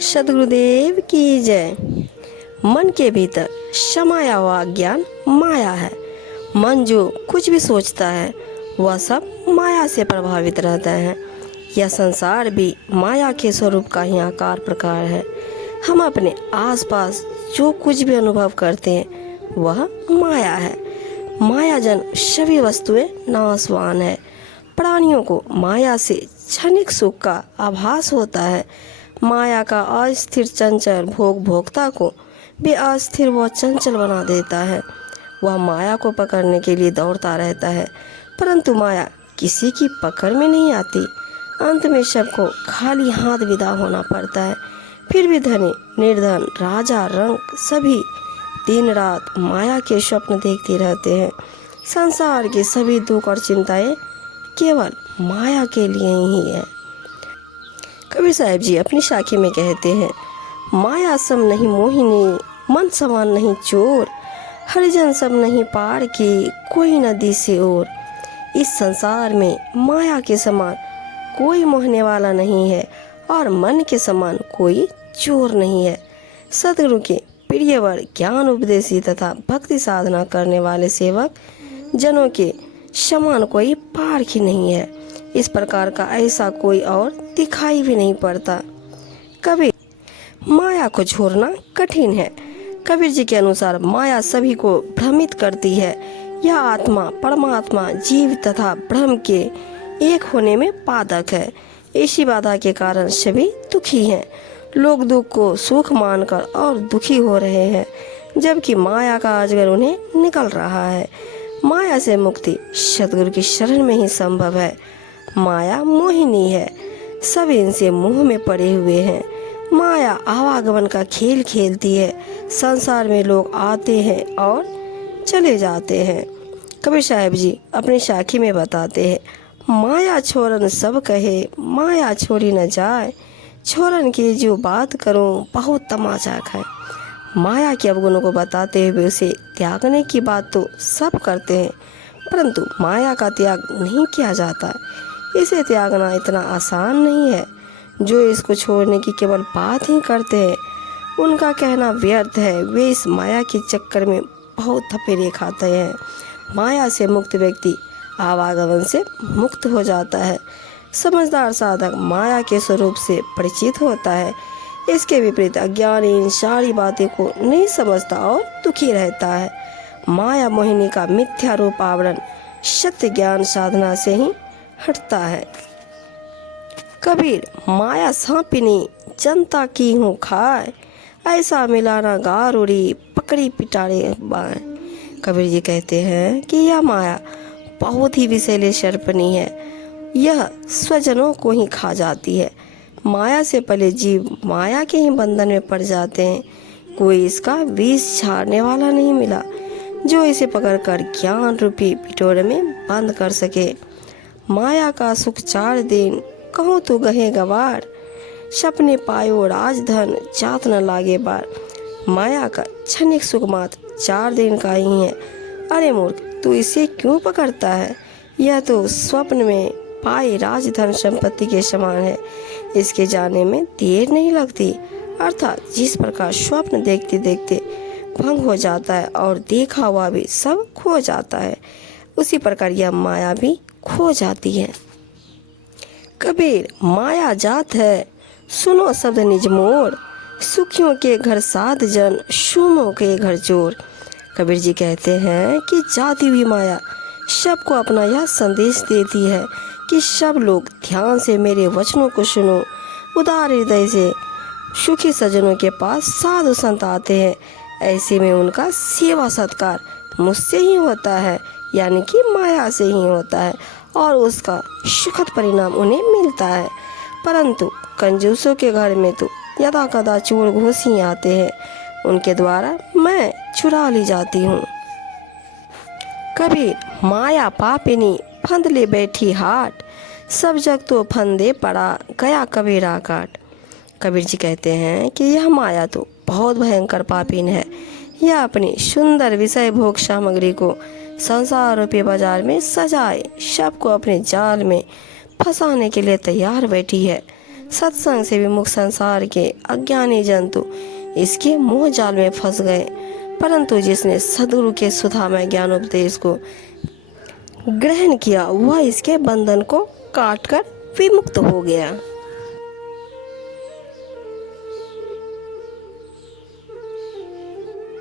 सद्गुरुदेव की जय। मन के भीतर समाया हुआ ज्ञान माया है। मन जो कुछ भी सोचता है वह सब माया से प्रभावित रहता है। यह संसार भी माया के स्वरूप का ही आकार प्रकार है। हम अपने आसपास जो कुछ भी अनुभव करते हैं वह माया है। मायाजन सभी वस्तुएं नाशवान है। प्राणियों को माया से क्षणिक सुख का आभास होता है। माया का अस्थिर चंचल भोग भोक्ता को भी अस्थिर व चंचल बना देता है। वह माया को पकड़ने के लिए दौड़ता रहता है, परंतु माया किसी की पकड़ में नहीं आती। अंत में सबको खाली हाथ विदा होना पड़ता है। फिर भी धनी निर्धन राजा रंक सभी दिन रात माया के स्वप्न देखते रहते हैं। संसार के सभी दुख और चिंताएं केवल माया के लिए ही है। कबीर साहब जी अपनी साखी में कहते हैं, माया सम नहीं मोहिनी, मन समान नहीं चोर, हरिजन सब नहीं पार की, कोई नदी से और। इस संसार में माया के समान कोई मोहने वाला नहीं है और मन के समान कोई चोर नहीं है। सतगुरु के प्रियवर ज्ञान उपदेशी तथा भक्ति साधना करने वाले सेवक जनों के समान कोई पारख ही नहीं है। इस प्रकार का ऐसा कोई और दिखाई भी नहीं पड़ता। कबीर माया को छोड़ना कठिन है। कबीर जी के अनुसार माया सभी को भ्रमित करती है। यह आत्मा परमात्मा जीव तथा ब्रह्म के एक होने में बाधक है। इसी बाधा के कारण सभी दुखी हैं। लोग दुख को सुख मानकर और दुखी हो रहे हैं, जबकि माया का अजगर उन्हें निकल रहा है। माया से मुक्ति सतगुरु की शरण में ही संभव है। माया मोहिनी है, सब इनसे मोह में पड़े हुए हैं। माया आवागमन का खेल खेलती है। संसार में लोग आते हैं और चले जाते हैं। कबीर साहब जी अपनी साखी में बताते हैं, माया छोड़न सब कहे, माया छोड़ी न जाए, छोड़न की जो बात करूं बहुत तमाचा खाए। माया के अवगुणों को बताते हुए उसे त्यागने की बात तो सब करते हैं, परंतु माया का त्याग नहीं किया जाता। इसे त्यागना इतना आसान नहीं है। जो इसको छोड़ने की केवल बात ही करते हैं उनका कहना व्यर्थ है। वे इस माया के चक्कर में बहुत थपेड़े खाते हैं। माया से मुक्त व्यक्ति आवागमन से मुक्त हो जाता है। समझदार साधक माया के स्वरूप से परिचित होता है। इसके विपरीत अज्ञानी इन सारी बातें को नहीं समझता और दुखी रहता है। माया मोहिनी का मिथ्या रूप आवरण सत्य ज्ञान साधना से ही हटता है। कबीर माया सांपिनी जनता की हूँ खाए, ऐसा मिलाना गारुड़ी पकड़ी पिटारे बाएं। कबीर जी कहते हैं कि यह माया बहुत ही विषैले सर्पनी है। यह स्वजनों को ही खा जाती है। माया से पहले जीव माया के ही बंधन में पड़ जाते हैं। कोई इसका विष झाड़ने वाला नहीं मिला जो इसे पकड़कर ज्ञान रूपी पिटोरे में बंद कर सके। माया का सुख 4 दिन कहूँ तो गहे गवार, सपने पायो राजधन जात न लागे बार। माया का क्षणिक सुख मात्र 4 दिन का ही है। अरे मूर्ख, तू इसे क्यों पकड़ता है? यह तो स्वप्न में पाए राजधन संपत्ति के समान है। इसके जाने में देर नहीं लगती। अर्थात जिस प्रकार स्वप्न देखते देखते भंग हो जाता है और देखा हुआ भी सब खो जाता है, उसी प्रकार यह माया भी खो जाती है। कबीर माया जात है, सुनो शब्द निज मोर, सुखियों के घर साध जन, शूमों के घर चोर। कबीर जी कहते हैं कि जाती हुई माया सबको अपना यह संदेश देती है कि सब लोग ध्यान से मेरे वचनों को सुनो। उदार हृदय से सुखी सज्जनों के पास साधु संत आते हैं। ऐसे में उनका सेवा सत्कार मुझसे ही होता है, यानी कि माया से ही होता है, और उसका सुखद परिणाम उन्हें मिलता है। परंतु कंजूसों के घर में तो यदा कदा चोर घुसी आते हैं, उनके द्वारा मैं चुरा ली जाती हूँ। कबीर माया पापिनी फंद ले बैठी हाट, सब जग तो फंदे पड़ा गया कबीरा काट। कबीर जी कहते हैं कि यह माया तो बहुत भयंकर पापिन है। यह अपनी सुंदर विषय भोग सामग्री को संसार रूपी बाजार में सजाए सबको अपने जाल में फंसाने के लिए तैयार बैठी है। सत्संग से विमुख संसार के अज्ञानी जंतु इसके मोह जाल में फंस गए, परंतु जिसने सद्गुरु के सुधामय ज्ञानोपदेश को ग्रहण किया वह इसके बंधन को काटकर विमुक्त हो गया।